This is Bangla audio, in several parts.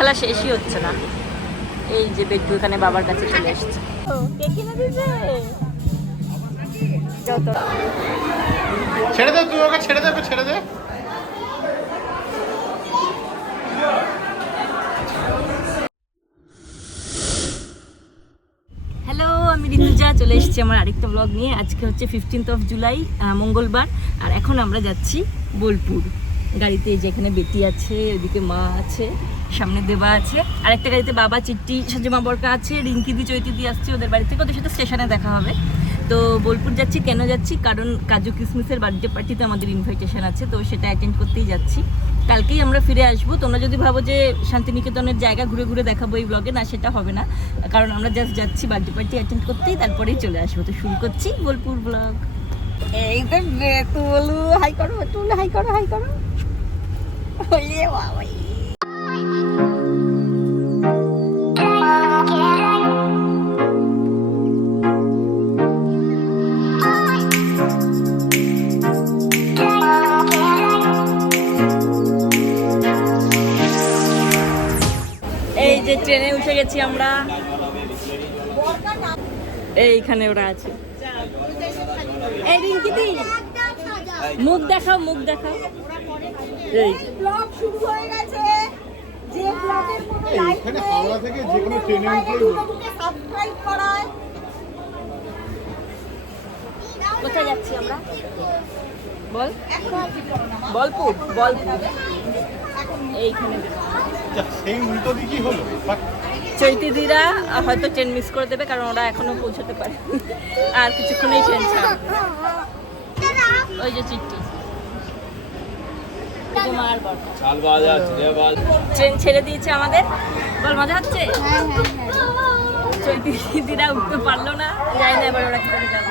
খেলা শেষই হচ্ছে না। এই যে বেট্টু এখানে বাবার কাছে চলে এসেছে। ছেড়ে দে, তুই ওকে ছেড়ে দে, ছেড়ে দে। হ্যালো, আমি ঋতুজা চলে এসেছি আমার আরেকটা ব্লগ নিয়ে। আজকে হচ্ছে 15 জুলাই, মঙ্গলবার। আর এখন আমরা যাচ্ছি বোলপুর। গাড়িতে যেখানে বেটি আছে, ওদিকে মা আছে, সামনে দেবা আছে, আরেকটা গাড়িতে বাবা, চিট্টি, সঞ্জমা বরকা আছে, রিঙ্কিদি, চৈতিদি আসছে ওদের বাড়ি থেকে। ওদের সাথে স্টেশনে দেখা হবে। তো বোলপুর যাচ্ছি। কেন যাচ্ছি? কারণ কাজু কিসমিসের বার্থডে পার্টিতে আমাদের ইনভাইটেশন আছে, তো সেটা অ্যাটেন্ড করতেই যাচ্ছি। কালকেই আমরা ফিরে আসবো। তোমরা যদি ভাবো যে শান্তিনিকেতনের জায়গা ঘুরে ঘুরে দেখাবো এই ব্লগে, না, সেটা হবে না। কারণ আমরা জাস্ট যাচ্ছি বার্থডে পার্টি অ্যাটেন্ড করতেই, তারপরেই চলে আসবো। তো শুরু করছি বোলপুর ব্লগ। এই তো বেতু বলু, হাই করো বেতু, হাই করো, হাই করো। ওইয়ে বাবা, এই যে ট্রেনে উঠে গেছি আমরা। এইখানে ওরা আছে। এই রিঙ্কিদি, মুখ দেখাও, মুখ দেখাও। এই ব্লগ শুরু হয়ে গেছে। যে ব্লগের কোনো লাইক এখানে হাওড়া থেকে যে কোনো ট্রেনে উঠে সাবস্ক্রাইব করায়। কোথায় যাচ্ছি আমরা? বল, বলপুর, বলপুর। এইখানে সেই উল্টো দিকই হলো। চৈতিদিরা হয়তো ট্রেন মিস করে দেবে, কারণ ওরা এখনো পৌঁছতে পারে। আর কিছুক্ষণেই ট্রেন ছাড়। ওই যে চিট্টি, ট্রেন ছেড়ে দিয়েছে আমাদের। বল, মজা হচ্ছে? চৈতিদিরা উঠতে পারলো না, যাই না, এবার ওরা কি করে যাবে।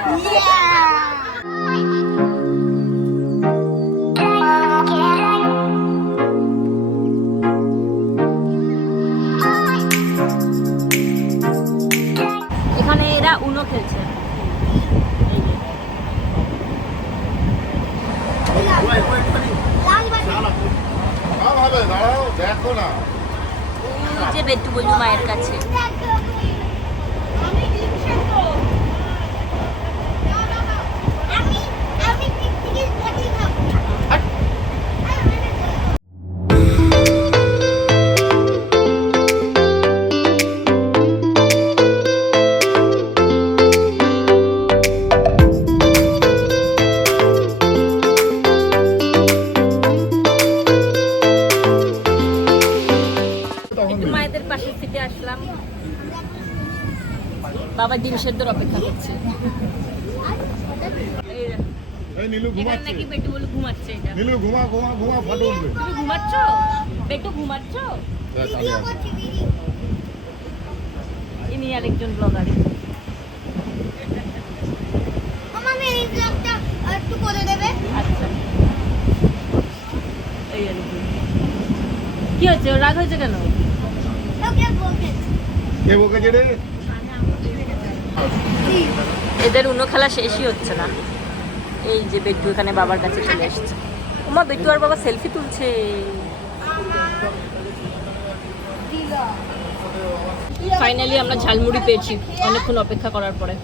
এখানে এরা উনো খেলছে। দেখো না, যে বেট্টু বলু মায়ের কাছে। মায়েদের পাশে থেকে আসলাম। বাবা ডিম সেদ্ধর অপেক্ষা করছে। এখানে নাকি বেটু বলে ঘুমাচ্ছে। এটা নীলু ঘুমা ঘুমা ঘুমা, ফটো উঠবে। তুমি ঘুমাচ্ছ? বেটু ঘুমাচ্ছ? ইনি আরেকজন ব্লগার। একটু করে দেবে। আচ্ছা, এই আর কি। কি হচ্ছে? ওর রাগ হয়েছে কেন? কে বকেছে রে? এদের উনো খেলা শেষই হচ্ছে না। এই যে বেট্টু এখানে বাবার কাছে চলে এসেছে। ওমা, বেট্টু আর বাবা সেলফি তুলছে। ফাইনালি আমরা ঝালমুড়ি পেয়েছি অনেকক্ষণ অপেক্ষা করার পরে।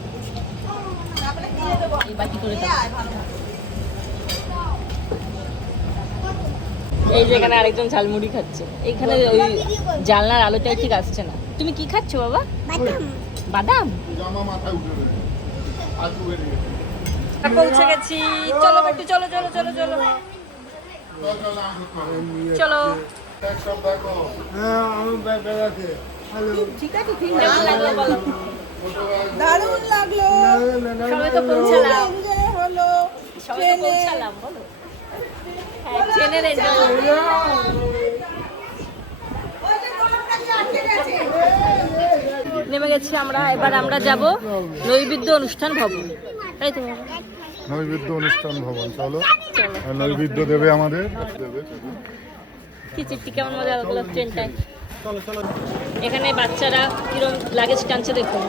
এই যে এখানে আরেকজন ঝালমুড়ি খাচ্ছে। এইখানে ওই জানলার আলোটাই ঠিক আসছে না। তুমি কি খাচ্ছ বাবা? বাদাম। পৌঁছে গেছি। চলো বেটু, চলো চলো চলো চলো চলো। ঠিক আছে, ঠিক কেমন লাগলো বলো? দারুণ লাগলো। সবাই তো পৌঁছালাম, হলো সবাই তো পৌঁছালাম, বলো। হ্যাঁ, ট্রেনের নেমে গেছি আমরা। এবার আমরা যাব নৈবেদ্য অনুষ্ঠান ভবন। তাই তো? নৈবেদ্য অনুষ্ঠান ভবন। চলো, নৈবেদ্য দেবে আমাদের। কি চিঠি, কেমন মজা লাগলো ট্রেনটায়। এখানে বাচ্চারা কিরম লাগেজ টানছে দেখুন।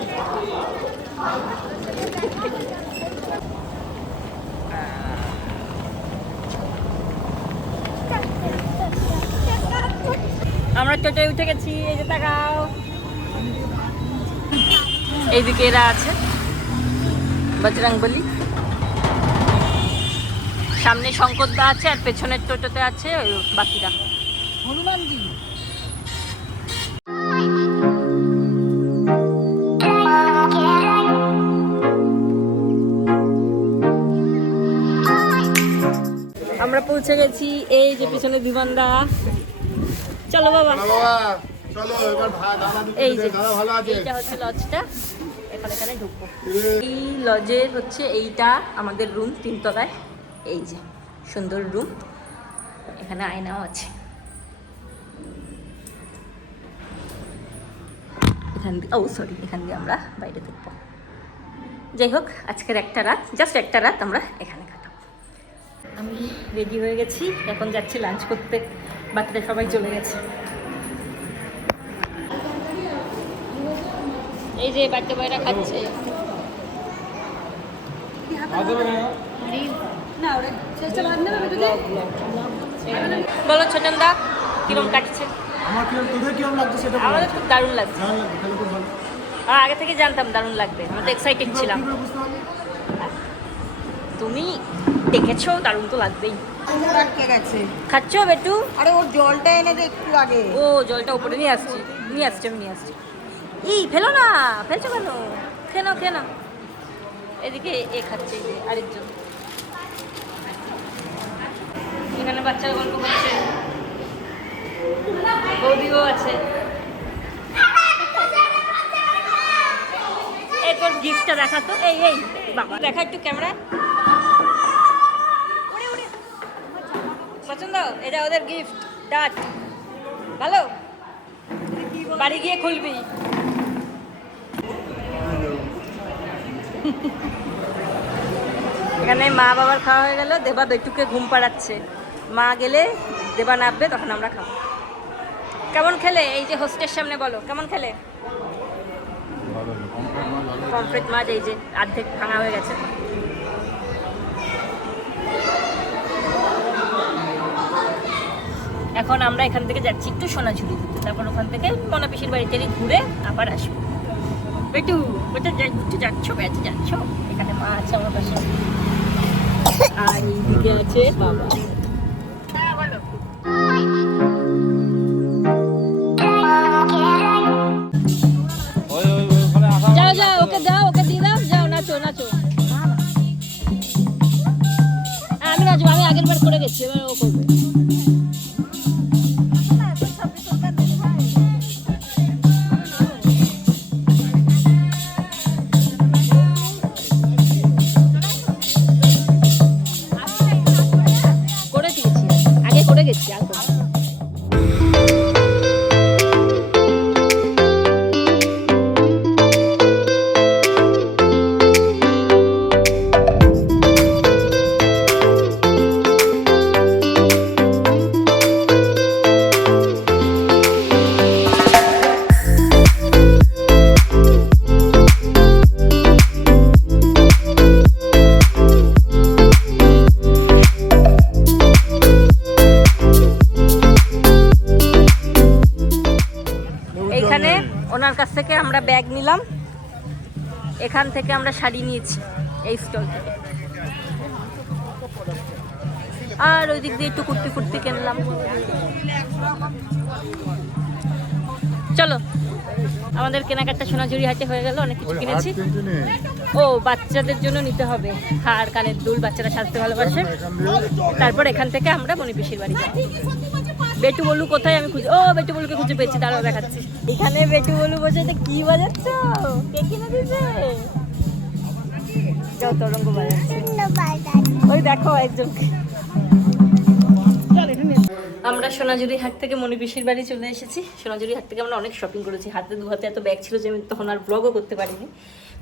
আমরা টোটোয় উঠে গেছি, এই যে তাকাও। এইদিকে এরা আছে, বজরংবলী। সামনে শঙ্করদা আছে আর পেছনের টোটোতে আছে বাকিরা। হনুমানজি। আমরা পৌঁছে গেছি, এই যে পিছনে বিমানদা। চলো বাবা, এই যে এইটা হচ্ছে লজটা, এখানে ঢুকবো। এই লজের হচ্ছে এইটা আমাদের রুম, 3 তলায়। এই যে সুন্দর রুম, এখানে আয়নাও আছে। এখান দিয়ে এখান দিয়ে আমরা বাইরে দেখবো। যাই হোক, আজকের একটা রাত, জাস্ট একটা রাত আমরা এখানে কাটাবো। আমি রেডি হয়ে গেছি, এখন যাচ্ছি লাঞ্চ করতে। বাচ্চারা সবাই চলে গেছে। এই যে বাচ্চা ভাইরা খাচ্ছে। বলো ছোটন দা, কিরম কাটছে? আমাদের খুব দারুণ লাগছে। আগে থেকে জানতাম দারুণ লাগবে, আমি তো এক্সাইটেড ছিলাম। তুমি দেখেছো, দারুণ তো লাগবেই। খাচ্ছ বেটু? আরে ওর জলটা এনে দে একটু আগে। ও জলটা উপরে নিয়ে আসছি। এই ফেলো না, ফেলছো কেন? কেন এদিকে এ খাচ্ছে, আরেকজন এখানে বাচ্চারা গল্প করছে, বৌদিও আছে। এই তোর গিফটটা দেখা তো, এই বাবা দেখা একটু ক্যামেরা। পছন্দ? এটা ওদের গিফট, ডাট। ভালো, বাড়ি গিয়ে খুলবি। এখানে মা বাবার খাওয়া হয়ে গেল, দেবা বেটুকে ঘুম পাড়াচ্ছে। মা গেলে দেবা নামবে, তখন আমরা খাবো। কেমন খেলে? এই যে হোস্টের সামনে বলো কেমন খেলে? পমফ্রেট মাছ, এই যে অর্ধেক ভাঙা হয়ে গেছে। এখন আমরা এখান থেকে যাচ্ছি একটু সোনাঝুরি দিতে, তারপর ওখান থেকে মনা পিসির বাড়িতে ঘুরে আবার আসবো। বেটু যাচ্ছ, বেড়াতে যাচ্ছ? এখানে মা আছে আমার পাশে, আর এইদিকে আছে বাবা। যাও ওকে দাও, ওকে দিয়ে দাও, যাও নাচো। আমি নাচবো, আমি আগের বার করে গেছি, এবার ও করবে। করে গেছি আর ওনার কাছ থেকে আমরা ব্যাগ নিলাম, এখান থেকে আমরা শাড়ি নিয়েছি এই স্টল থেকে, আর ওই দিক দিয়ে একটু কুর্তি কিনলাম। চলো, আমাদের কেনাকাটা সোনাঝুরি হাটে হয়ে গেল, অনেক কিছু কিনেছি। ও বাচ্চাদের জন্য নিতে হবে হার, কানের দুল, বাচ্চারা সাজতে ভালোবাসে। তারপর এখান থেকে আমরা মনি পিসির বাড়ি যাবো। বেটু বলু কোথায়? আমি খুঁজে, বেটু বলুকে খুঁজে পেয়েছি, তারাও দেখাচ্ছি। এখানে বেটু বলু বসে কি বাজাচ্ছ? কে কিনে দিয়েছে? যাও তরঙ্গ বাজাচ্ছে, ওই দেখো একজনকে। আমরা সোনাঝুরি হাট থেকে মনি পিসির বাড়ি চলে এসেছি। সোনাঝুরি হাট থেকে আমরা অনেক শপিং করেছি, হাতে 2 হাতে এত ব্যাগ ছিল যে আমি তখন আর ব্লগও করতে পারিনি।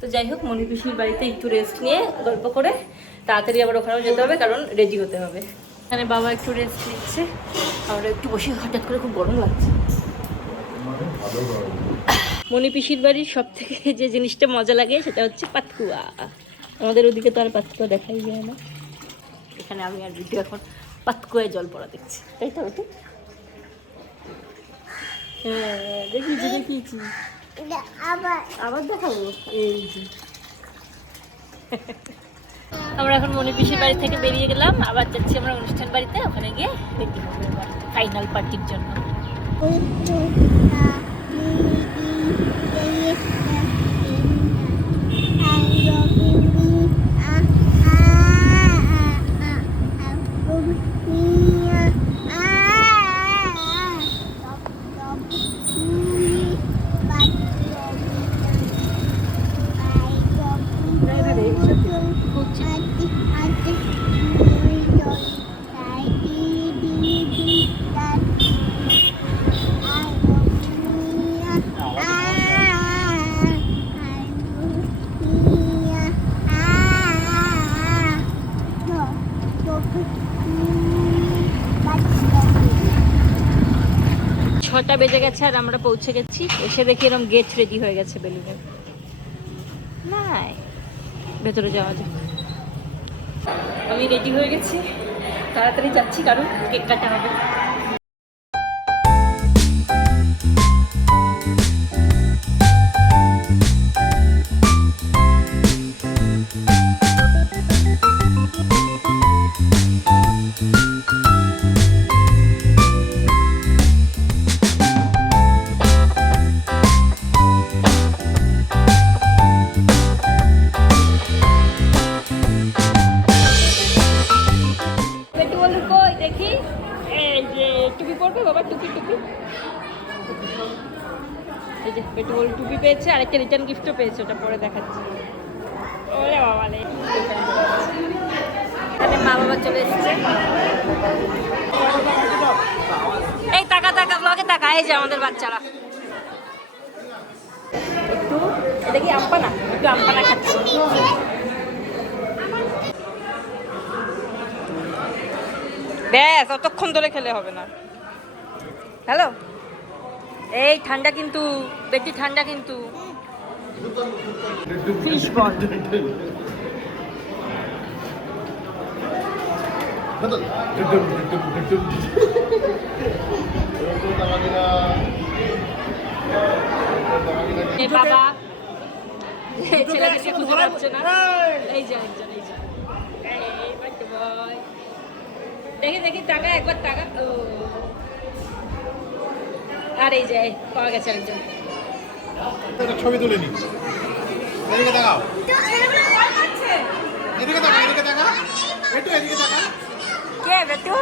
তো যাই হোক, মনি পিসির বাড়িতে একটু রেস্ট নিয়ে গল্প করে তাড়াতাড়ি আবার ওখানেও যেতে হবে, কারণ রেডি হতে হবে। এখানে বাবা একটু রেস্ট নিচ্ছে, আমরা একটু বসে, হঠাৎ করে খুব গরম লাগছে। মনি পিসির বাড়ির সব থেকে যে জিনিসটা মজা লাগে সেটা হচ্ছে পাতকুয়া। আমাদের ওদিকে তো আর পাতকুয়া দেখাই যায় না। এখানে আমি আর ভিডিও এখন পাতকুয়ায় জল পড়া দেখছি, তাই তো? হ্যাঁ দেখিয়েছি আবার দেখাবো। এই যে আমরা এখন মনি পিসির বাড়ি থেকে বেরিয়ে গেলাম, আবার যাচ্ছি আমরা অনুষ্ঠান বাড়িতে, ওখানে গিয়ে রেডি হবে ফাইনাল পার্টির জন্য। ছটা বেজে গেছে আর আমরা পৌঁছে গেছি। এসে দেখি এরকম গেট রেডি হয়ে গেছে বেলুনের। নাই ভেতরে যাওয়া যাক। আমি রেডি হয়ে গেছি, তাড়াতাড়ি যাচ্ছি কারণ কেক কাটা হবে। দেখি এই যে টুপি পরবে বাবা, টুপি এই যে বেটু বল টুপি পেয়েছে, আরেকটা রিটার্ন গিফটও পেয়েছে, ওটা পরে দেখাচ্ছি। ওরে বাবা রে, এখানে মা বাবা চলে এসেছে। এই টাকা ব্লগে টাকা, এই যে আমাদের বাচ্চারা একটু এটা কি আমপানা, একটু আমপানা খাচ্ছি। ব্যাস অতক্ষণ ধরে খেলে হবে না। হ্যালো, এই ঠান্ডা কিন্তু, বেটি ঠান্ডা কিন্তু। ফিশ বল বাবা ছেলেদেরকে খুঁজে পাচ্ছে না। এই যে একজন, এই যে দেখি টাকা, একবার টাকা। ও আর এই যে পাওয়া গেছে একজন। ছবি তুলে নি, এদিকে তাকাও, এদিকে তাকা বেটু, এদিকে তাকা। কে বেটু?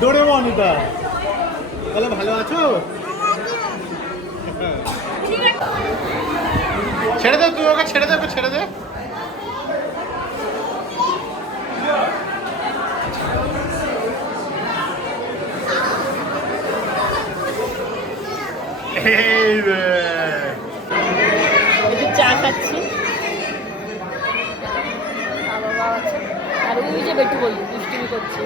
ডোরেমন এটা। তাহলে ভালো আছো? ছেড়ে দে, তুই ওকে ছেড়ে দে। একটু চা খাচ্ছি আর ওই যে বেটু বলি দুষ্টুমি করছি।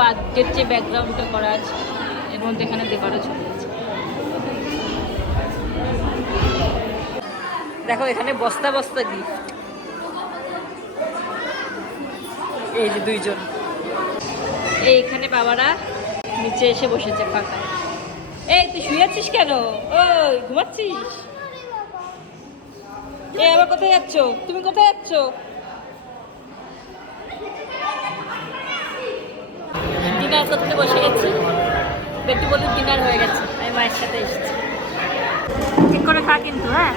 বাদ্যের যে ব্যাকগ্রাউন্ডটা করা আছে এর মধ্যে এখানে দেবারও চলে আছে। দেখো এখানে বস্তা গিফট। এই যে দুইজন, এইখানে বাবারা নিচে এসে বসেছে ফাঁকা। এই তুই শুয়ে আছিস কেন? ওই ঘুমাচ্ছিস? এই আবার কোথায় যাচ্ছ? তুমি কোথায় যাচ্ছ? ডিনার করতে বসে গেছি। বেটু বলুন ডিনার হয়ে গেছে, আমি মায়ের সাথে এসেছি। ঠিক করে খা কিন্তু। হ্যাঁ,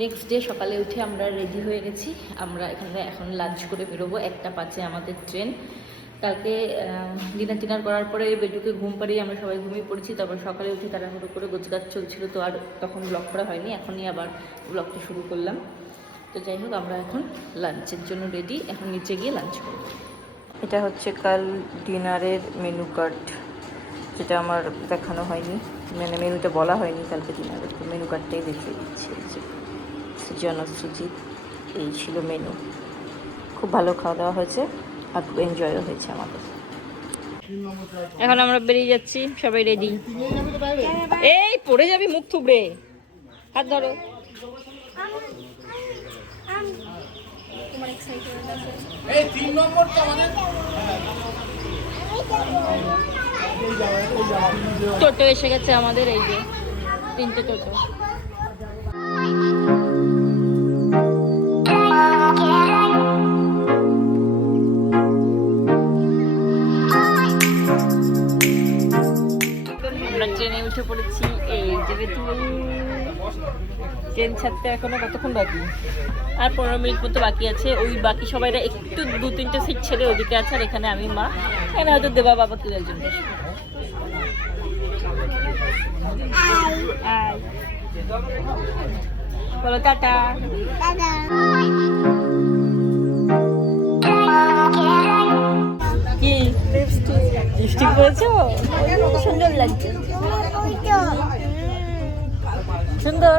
নেক্সট ডে সকালে উঠে আমরা রেডি হয়ে গেছি। আমরা এখানে এখন লাঞ্চ করে বেরোবো, 1:05 আমাদের ট্রেন। কালকে ডিনার করার পরে বেটুকে ঘুম পাড়িয়ে আমরা সবাই ঘুমিয়ে পড়েছি। তারপর সকালে উঠে তাড়াহুড়ো করে গোছগাছ চলছিল, তো আর তখন ব্লগ করা হয়নি। এখনই আবার ব্লগটা শুরু করলাম। তো যাই হোক, আমরা এখন লাঞ্চের জন্য রেডি, এখন নিচে গিয়ে লাঞ্চ করব। এটা হচ্ছে কাল ডিনারের মেনু কার্ড। যেটা আমার দেখানো হয়নি, মানে মেনুটা বলা হয়নি কালকে ডিনারে, তো মেনু কার্ডটাই দেখিয়ে দিচ্ছি। এই যে সুজন সুজিত, এই ছিল মেনু। খুব ভালো খাওয়া দাওয়া হয়েছে আর খুব এনজয়ও হয়েছে আমাদের। এখন আমরা বেরিয়ে যাচ্ছি, সবাই রেডি। এই পড়ে যাবি, মুখ থুবড়ে, হাত ধরো। টোটো এসে গেছে আমাদের, এই যে 3টে টোটো। আমরা ট্রেনে উঠে পড়েছি, এই যে ট্রেন ছাড়তে এখনো কতক্ষণ বাকি, আর 15 মিনিট মতো বাকি আছে। ওই বাকি সবাইরা একটু 2-3টে সিট ছেড়ে ওদিকে আছে, আর এখানে আমি, মা, এখানে হয়তো দেবা বাবা কেউ একজন বসবে। বলো টাটা। কি লিপস্টিক পরেছো? সুন্দর লাগছে, সুন্দর।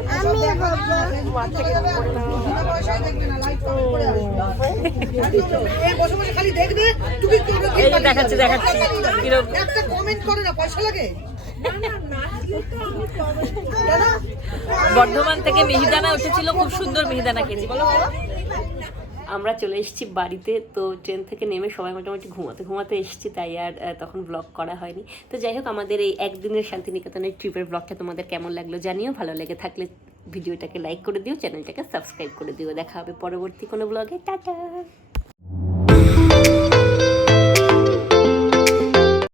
এই যে দেখাচ্ছি বর্ধমান থেকে মিহিদানা উঠেছিল, খুব সুন্দর মিহিদানা খেয়েছি। বলো, আমরা চলে এসেছি বাড়িতে। তো ট্রেন থেকে নেমে সবাই মোটামুটি ঘুমাতে এসেছি, তাই আর তখন ব্লগ করা হয়নি। তো যাই হোক, আমাদের এই একদিনের শান্তিনিকেতনের ট্রিপের ব্লগটা তোমাদের কেমন লাগলো জানিও। ভালো লেগে থাকলে ভিডিওটাকে লাইক করে দিও, চ্যানেলটাকে সাবস্ক্রাইব করে দিও। দেখা হবে পরবর্তী কোনো ব্লগে। টাটা।